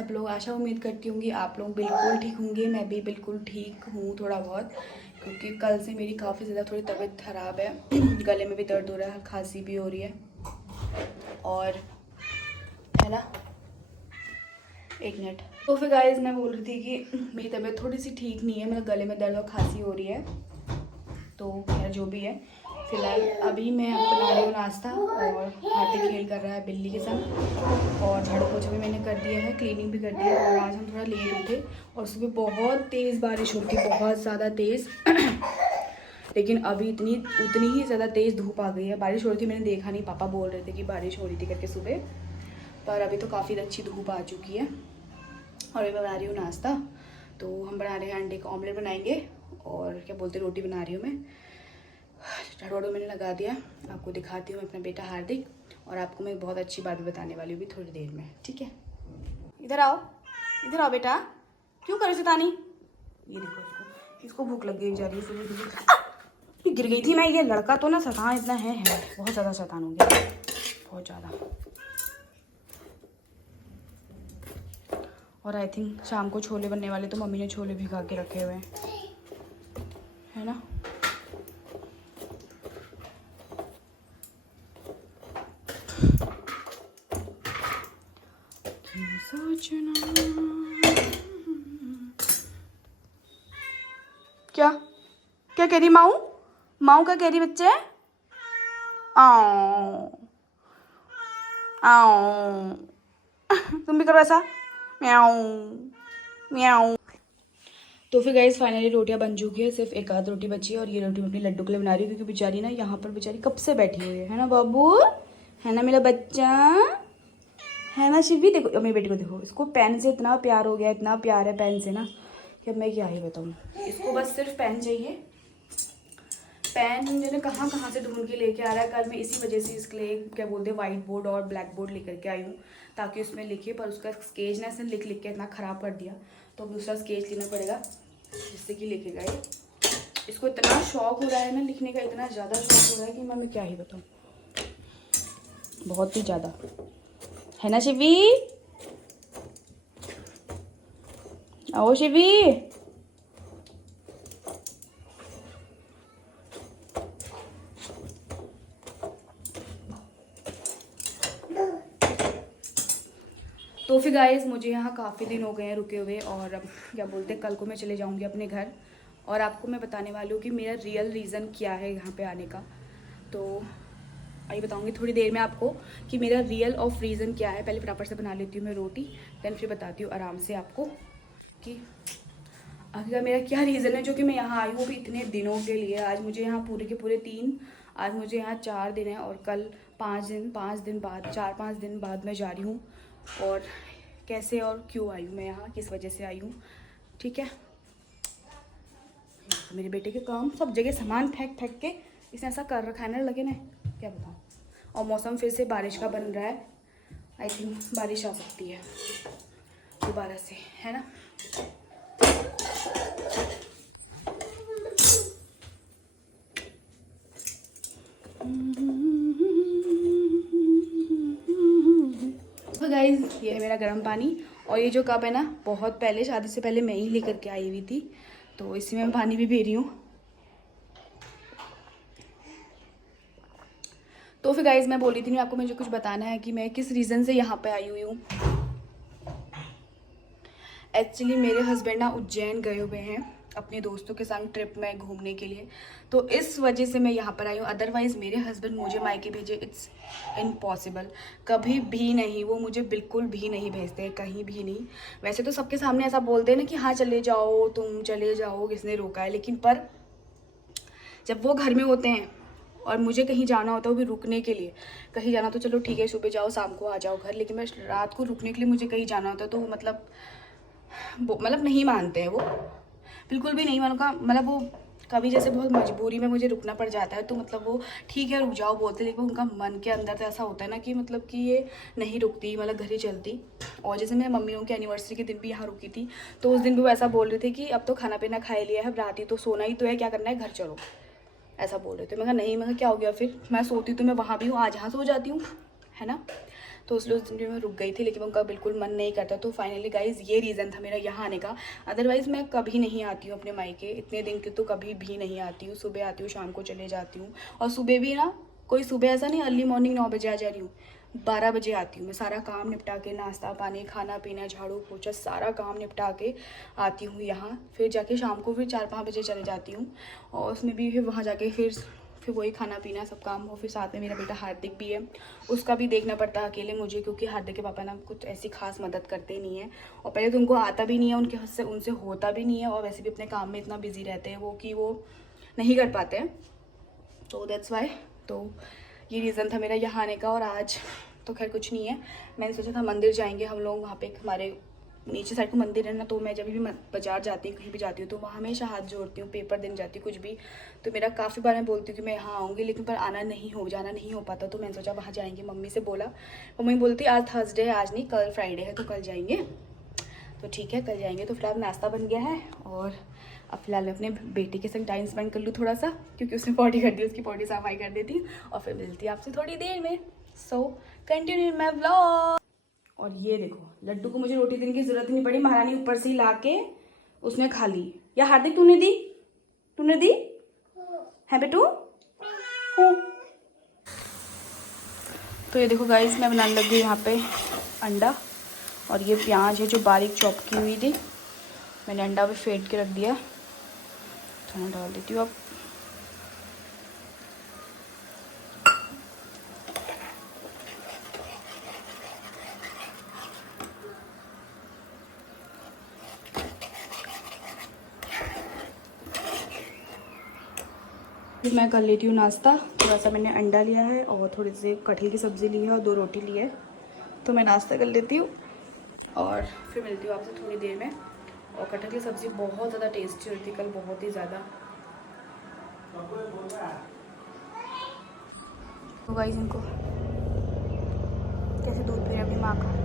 सब लोग? आशा उम्मीद करती हूँ कि आप लोग बिल्कुल ठीक होंगे। मैं भी बिल्कुल ठीक हूँ थोड़ा बहुत, क्योंकि कल से मेरी काफ़ी ज़्यादा थोड़ी तबीयत ख़राब है। गले में भी दर्द हो रहा है, खांसी भी हो रही है, और है ना, एक मिनट। तो फिर गाइस मैं बोल रही थी कि मेरी तबीयत थोड़ी सी ठीक नहीं है, मेरे गले में दर्द और खांसी हो रही है। तो खैर जो भी है, फिलहाल अभी मैं बना रही हूँ नाश्ता, और हाथी खेल कर रहा है बिल्ली के संग, और झाड़ू पोछा भी मैंने कर दिया है, क्लीनिंग भी कर दी है। और आज हम थोड़ा लेट उठे, और सुबह बहुत तेज़ बारिश हो रही थी, बहुत ज़्यादा तेज़। लेकिन अभी उतनी ही ज़्यादा तेज़ धूप आ गई है। बारिश हो रही थी, मैंने देखा नहीं, पापा बोल रहे थे कि बारिश हो रही थी करके सुबह, पर अभी तो काफ़ी अच्छी धूप आ चुकी है। और मैं बना रही हूँ नाश्ता। तो हम बना रहे हैं अंडे का ऑमलेट बनाएंगे, और क्या बोलते हैं, रोटी बना रही हूँ मैं। झाड़ू वाड़ू मैंने लगा दिया। आपको दिखाती हूँ अपना बेटा हार्दिक, और आपको मैं एक बहुत अच्छी बात बताने वाली हूँ भी थोड़ी देर में, ठीक है? इधर आओ, इधर आओ बेटा। क्यों करे शैतानी? ये देखो, इसको भूख लग गई जा रही है सुबह। ये गिर गई थी मैं। ये लड़का तो ना शैतान इतना है बहुत ज़्यादा शैतान हो गया, बहुत ज़्यादा। और आई थिंक शाम को छोले बनने वाले, तो मम्मी ने छोले भिगा के रखे हुए हैं, है ना। क्या क्या कह रही माऊ? माऊ क्या कह रही बच्चे? आओ आओ। तुम भी करो ऐसा, म्याऊ म्याऊ। तो फिर गाइस फाइनली रोटियां बन चुकी है, सिर्फ एक आध रोटी बची है, और ये रोटी मैं अपने लड्डू के लिए बना रही हूँ, क्योंकि बेचारी ना यहाँ पर बेचारी कब से बैठी हुई है ना बाबू, है ना मेरा बच्चा, है ना शिवी। देखो अपनी बेटी को, देखो इसको पेन से इतना प्यार हो गया, इतना प्यार है पेन से ना, कि अब मैं क्या ही बताऊँ। इसको बस सिर्फ पेन चाहिए। पेन मैंने कहाँ कहाँ से ढूंढ के लेके आ रहा है। कल मैं इसी वजह से इसके लिए क्या बोलते हैं वाइट बोर्ड और ब्लैक बोर्ड लेकर के आई हूँ, ताकि उसमें लिखे, पर उसका स्केच ना इसने लिख लिख के इतना ख़राब कर दिया, तो अब दूसरा स्केच लेना पड़ेगा जिससे कि लिखेगा ये। इसको इतना शौक हो रहा है ना लिखने का, इतना ज़्यादा शौक हो रहा है कि मैं क्या ही बताऊँ, बहुत ही ज़्यादा, है ना शिवी? आओ शिवी। तो फिर गाइस मुझे यहाँ काफ़ी दिन हो गए हैं रुके हुए, और अब क्या बोलते हैं कल को मैं चले जाऊँगी अपने घर, और आपको मैं बताने वाली हूँ कि मेरा रियल रीज़न क्या है यहाँ पे आने का। तो आइए बताऊँगी थोड़ी देर में आपको कि मेरा रियल ऑफ रीज़न क्या है। पहले फटाफट से बना लेती हूँ मैं रोटी, देन फिर बताती हूँ आराम से आपको कि आखिर मेरा क्या रीज़न है जो कि मैं यहाँ आई हूँ भी इतने दिनों के लिए। आज मुझे यहाँ पूरे के पूरे 3, आज मुझे यहाँ 4 दिन है, और कल 5 दिन बाद, 4-5 दिन बाद मैं जा रही हूँ। और कैसे और क्यों आई हूँ मैं यहाँ, किस वजह से आई हूँ, ठीक है। मेरे बेटे के काम, सब जगह सामान फेंक फेंक के इसने ऐसा कर रखा है ना, लगे ना, क्या बताऊँ। और मौसम फिर से बारिश का बन रहा है, आई थिंक बारिश आ सकती है दोबारा से, है ना। तो गाइज ये है मेरा गर्म पानी, और ये जो कप है ना, बहुत पहले शादी से पहले मैं ही लेकर के आई हुई थी, तो इसी में मैं पानी भी पी रही हूँ। तो फिर गाइज मैं बोल रही थी आपको मुझे कुछ बताना है कि मैं किस रीज़न से यहाँ पे आई हुई हूँ। एक्चुअली मेरे हस्बैंड ना उज्जैन गए हुए हैं अपने दोस्तों के संग ट्रिप में घूमने के लिए, तो इस वजह से मैं यहाँ पर आई हूँ। अदरवाइज़ मेरे हस्बैंड मुझे मायके भेजे, इट्स इम्पॉसिबल, कभी भी नहीं। वो मुझे बिल्कुल भी नहीं भेजते हैं, कहीं भी नहीं। वैसे तो सबके सामने ऐसा बोलते हैं ना कि हाँ चले जाओ, तुम चले जाओ, किसने रोका है, लेकिन पर जब वो घर में होते हैं और मुझे कहीं जाना होता है, वो भी रुकने के लिए, कहीं जाना तो चलो ठीक है सुबह जाओ शाम को आ जाओ घर, लेकिन मैं रात को रुकने के लिए मुझे कहीं जाना होता है, तो वो मतलब नहीं मानते हैं, वो बिल्कुल भी नहीं मानूंगा। मतलब वो कभी जैसे बहुत मजबूरी में मुझे रुकना पड़ जाता है, तो मतलब वो ठीक है रुक जाओ बोलते, लेकिन उनका मन के अंदर तो ऐसा होता है ना कि मतलब कि ये नहीं रुकती, मतलब घर ही चलती। और जैसे मैं मम्मियों की एनिवर्सरी के दिन भी यहाँ रुकी थी, तो उस दिन भी वो ऐसा बोल रहे थे कि अब तो खाना पीना खा लिया है, अब रात ही तो सोना ही तो है, क्या करना है, घर चलो, ऐसा बोल रहे थे। मैं कहा नहीं, मैं कहा क्या हो गया फिर, मैं सोती तो मैं वहाँ भी हूँ, आज यहाँ सो जाती हूँ, है ना। तो उस उस दिन भी मैं रुक गई थी, लेकिन उनका बिल्कुल मन नहीं करता। तो फाइनली गाइज़ ये रीज़न था मेरा यहाँ आने का। अदरवाइज़ मैं कभी नहीं आती हूँ अपने मायके, इतने दिन के तो कभी भी नहीं आती हूँ। सुबह आती हूँ, शाम को चले जाती हूँ। और सुबह भी ना कोई सुबह ऐसा नहीं अर्ली मॉर्निंग 9 बजे आ जा रही हूँ, 12 बजे आती हूँ मैं। सारा काम निपटा के, नाश्ता पानी, खाना पीना, झाड़ू पोछा, सारा काम निपटा के आती हूँ यहाँ। फिर जाके शाम को फिर 4-5 बजे चले जाती हूँ। और उसमें भी फिर वहाँ जाके फिर वही खाना पीना सब काम हो। फिर साथ में मेरा बेटा हार्दिक भी है, उसका भी देखना पड़ता है अकेले मुझे, क्योंकि हार्दिक के पापा ना कुछ ऐसी खास मदद करते नहीं है। और पहले तो उनको आता भी नहीं है, उनसे होता भी नहीं है। और वैसे भी अपने काम में इतना बिजी रहते हैं वो कि वो नहीं कर पाते हैं। तो दैट्स वाई। तो ये रीज़न था मेरा यहाँ आने का। और आज तो खैर कुछ नहीं है, मैंने सोचा था मंदिर जाएंगे हम लोग। वहाँ पे हमारे नीचे साइड को मंदिर है ना, तो मैं जब भी बाजार जाती हूँ, कहीं भी जाती हूँ, तो वहाँ हमेशा हाथ जोड़ती हूँ, पेपर देने जाती हूँ, कुछ भी। तो मेरा काफ़ी बार मैं बोलती हूँ कि मैं यहाँ आऊँगी, लेकिन पर जाना नहीं हो पाता। तो मैंने सोचा वहाँ जाएंगे। मम्मी से बोला, मम्मी बोलती आज थर्सडे है, आज नहीं कल फ्राइडे है, तो कल जाएंगे। तो ठीक है, कल जाएंगे। तो फिलहाल नाश्ता बन गया है और अब फिलहाल मैं अपने बेटे के संग टाइम स्पेंड कर लूँ थोड़ा सा, क्योंकि उसने पॉटी कर दी, उसकी पॉटी सफाई कर देती हूँ। और फिर मिलती है आपसे थोड़ी देर में। So continue my vlog. और ये देखो, लड्डू को मुझे रोटी देने की जरूरत ही नहीं पड़ी, महारानी ऊपर से ही ला के उसने खा ली। या हार्दिक तूने दी? तूने दी है बेटू? तो ये देखो गाइस, मैं बनाने लगी यहाँ पे अंडा। और ये प्याज है जो बारीक चॉप की हुई थी, मैंने अंडा पे फेंट के रख दिया। थोड़ा डाल देती हूँ अब। फिर मैं कर लेती हूँ नाश्ता। थोड़ा सा मैंने अंडा लिया है और थोड़ी सी कटहल की सब्ज़ी ली है और 2 रोटी ली है। तो मैं नाश्ता कर लेती हूँ और फिर मिलती हूँ आपसे थोड़ी देर में। और कटहल की सब्ज़ी बहुत ज़्यादा टेस्टी होती है, कल बहुत ही ज़्यादा। तो गाइस इनको कैसे दूध पी रहे अपनी माँ का।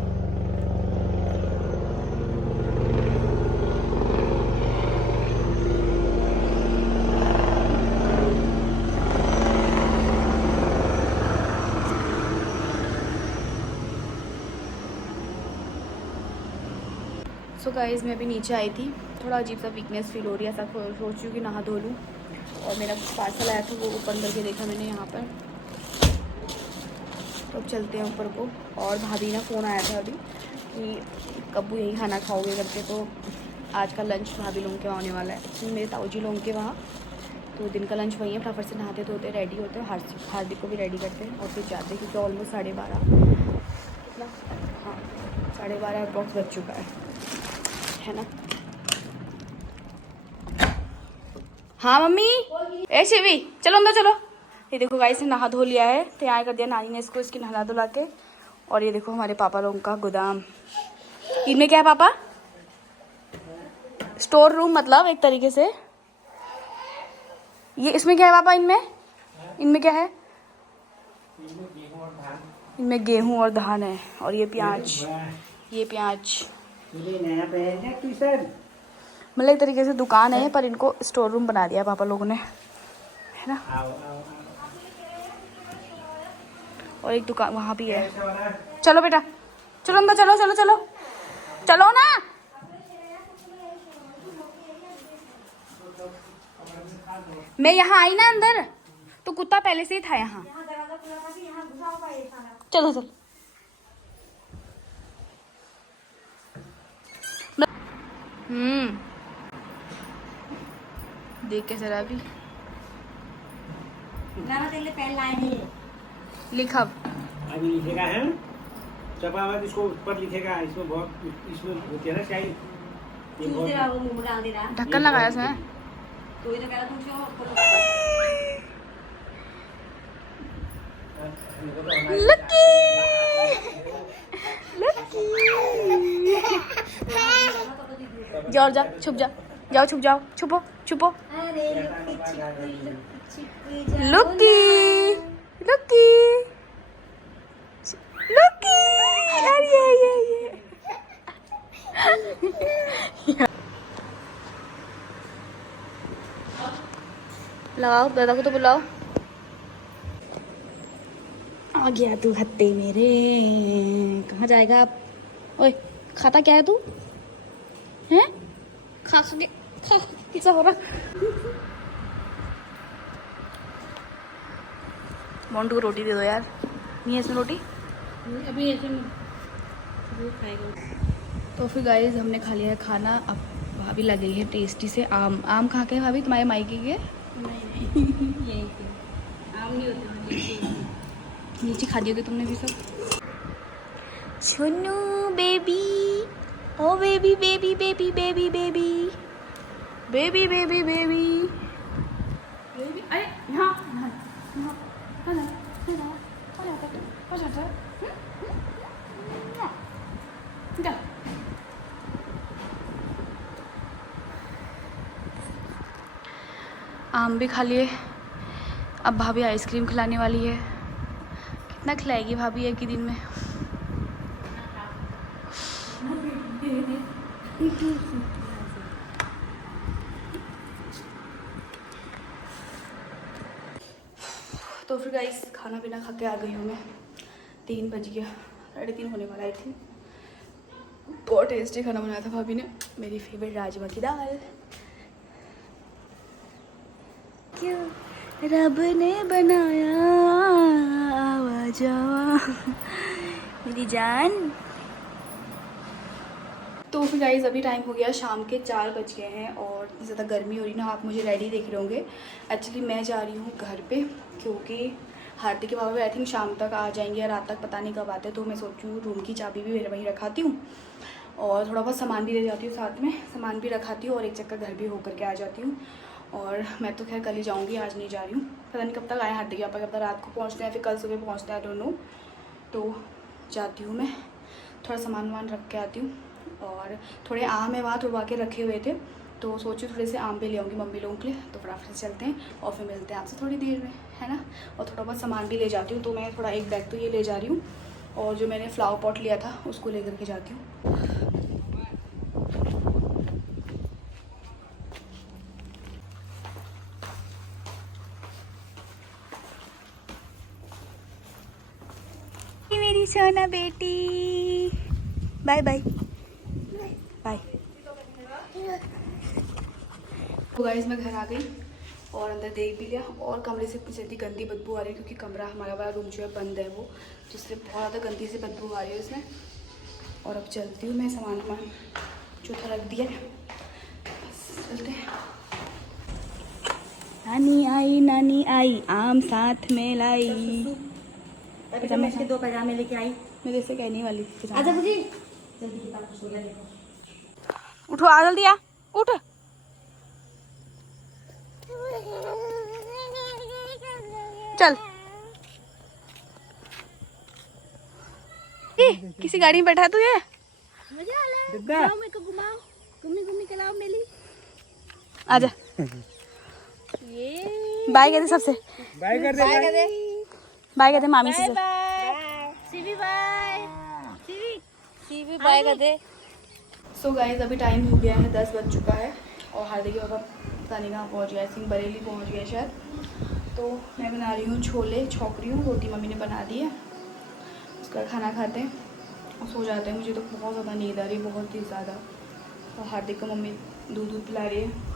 सो गाइस मैं अभी नीचे आई थी, थोड़ा अजीब सा वीकनेस फील हो रही है, ऐसा सोच रही हूँ कि नहा धो लूँ। और मेरा कुछ पार्सल आया था, वो ओपन करके देखा मैंने यहाँ पर। तो अब चलते हैं ऊपर को। और भाभी ना फ़ोन आया था अभी कि कब्बू यहीं खाना खाओगे करके। तो आज का लंच भाभी लोगों के होने वाला है, मेरे ताऊ जी लोगों के वहाँ। तो दिन का लंच वहीं है, फटाफट से नहाते धोते रेडी होते हैं, हार्दिक को भी रेडी करते हैं और फिर जाते हैं, क्योंकि ऑलमोस्ट 12:30 कितना, हाँ 12:30 अप्रॉक्स बज चुका है ना। हाँ मम्मी, ए शिवी चलो अंदर चलो। ये देखो गाइस ने नहा धो लिया है, तैयार कर दिया नानी ने इसको, इसकी नहला धुला के। और ये देखो हमारे पापा लोगों का गोदाम। इनमें क्या है पापा? स्टोर रूम मतलब एक तरीके से। ये इसमें क्या है पापा? इनमें क्या है? इनमें गेहूं और धान है। और ये प्याज, मतलब एक तरीके से दुकान है, पर इनको स्टोर रूम बना दिया पापा लोगों ने, है ना। और एक दुकान वहाँ भी है। चलो बेटा चलो अंदर, चलो चलो चलो चलो ना। मैं यहाँ आई ना अंदर, तो कुत्ता पहले से ही था यहाँ। चलो चलो। देख के जरा भी लिखा अभी लिखेगा है चपावत, इसको ऊपर लिखेगा। इसमें बहुत इसमें होती है ना शायद, ढक्कन लगाया इसमें। लकी लकी जाओ जा, छुप जा, जाओ छुप जाओ, छुपो छुपो। लकी लकी लकी, अरे ये लगाओ, दादा को तो बुलाओ। आ गया तू हत्ते मेरे, कहाँ जाएगा आप? ओए खाता क्या है तू? हैं? खा खा के खा कैसा हो रहा? मोंटू को रोटी दे दो यार। नहीं है इसमें रोटी अभी ऐसे वो खाएगा। तो फिर गाइस हमने खा लिया है खाना। अब भाभी लगी है टेस्टी से आम। आम खा के भाभी तुम्हारे मायके के नहीं यही पे आम नहीं होते नीचे खा दियोगे तुमने भी सब। छुन्नू बेबी, ओ baby baby baby baby baby baby baby baby baby. अरे यहाँ यहाँ यहाँ आ जा आ जा आ जा आ जा आ जा। जा। आम भी खा लिए। अब भाभी आइसक्रीम खिलाने वाली है। कितना खिलाएगी भाभी एक ही दिन में? तो फिर गाइस खाना पीना खा के आ गई हूँ मैं। 3 बज गया, 3:30 होने वाला आई थी। बहुत टेस्टी खाना बनाया था भाभी ने, मेरी फेवरेट राजमा की दाल। क्यों रब ने बनाया आवा जावा मेरी जान। तो फिर गाइस अभी टाइम हो गया शाम के 4 बज गए हैं और इतनी ज़्यादा गर्मी हो रही ना, आप मुझे रेडी देख रहे होंगे। एक्चुअली मैं जा रही हूँ घर पे, क्योंकि हार्दिक के पापा आई थिंक शाम तक आ जाएंगे या रात तक पता नहीं कब आते। तो मैं सोचूँ रूम की चाबी भी मेरे वहीं रखाती हूँ और थोड़ा बहुत सामान भी ले जाती हूँ, साथ में सामान भी रखाती हूँ और एक चक्कर घर भी होकर के आ जाती हूँ। और मैं तो खैर कल ही जाऊँगी, आज नहीं जा रही हूँ। पता नहीं कब तक आए हार्दिक के पापा, कब तक रात को पहुँचते हैं फिर कल सुबह पहुँचते हैं, डोंट नो। तो जाती हूँ मैं, थोड़ा सामान वामान रख के आती हूँ। और थोड़े आम है वहाँ तुड़वा के रखे हुए थे, तो सोचो थोड़े से आम भी ले आऊँगी मम्मी लोगों के लिए। तो फटाफट से चलते हैं और फिर मिलते हैं आपसे थोड़ी देर में, है ना। और थोड़ा बहुत सामान भी ले जाती हूँ। तो मैं थोड़ा एक बैग तो ये ले जा रही हूँ और जो मैंने फ्लावर पॉट लिया था उसको ले करके जाती हूँ। मेरी सोना बेटी, बाय बाय बाय। तो गाइस मैं घर आ गई और अंदर देख भी लिया और कमरे से इतनी जल्दी गंदी बदबू आ रही है, क्योंकि कमरा हमारा वाला रूम जो है बंद है वो, जिससे बहुत ज़्यादा गंदी सी बदबू आ रही है उसमें। और अब चलती हूँ मैं, सामान वामान जो था रख दिया है, बस चलते हैं। नानी आई आम साथ में लाई। पजामे के 2 पजामे लेके आई। मैं जैसे कहने वाली थी। आजा बुजी जल्दी किताब को सो ले। उठो आ जल्दी आ, उठ। चल किसी गाड़ी में बैठा तू ये? मजा आ रहा है। मेरे को घुमाओ, घूमी के लाओ मेली। आजा ये बाय कहते सबसे, बाय कर दे बाय कहते मामी से। सीवी बाय, सीवी बाय कर दे। सो गाइस अभी टाइम हो गया है, 10 बज चुका है और हार्दिक के पापा पता नहीं कहाँ पहुँच गया, सिंह बरेली पहुँच गया शायद। तो मैं बना रही हूँ छोले, छौंक रही हूँ, रोटी मम्मी ने बना दी है। उसका खाना खाते हैं और सो जाते हैं। मुझे तो बहुत ज़्यादा नींद आ रही है, बहुत ही ज़्यादा। और हार्दिक को मम्मी दूध पिला रही है।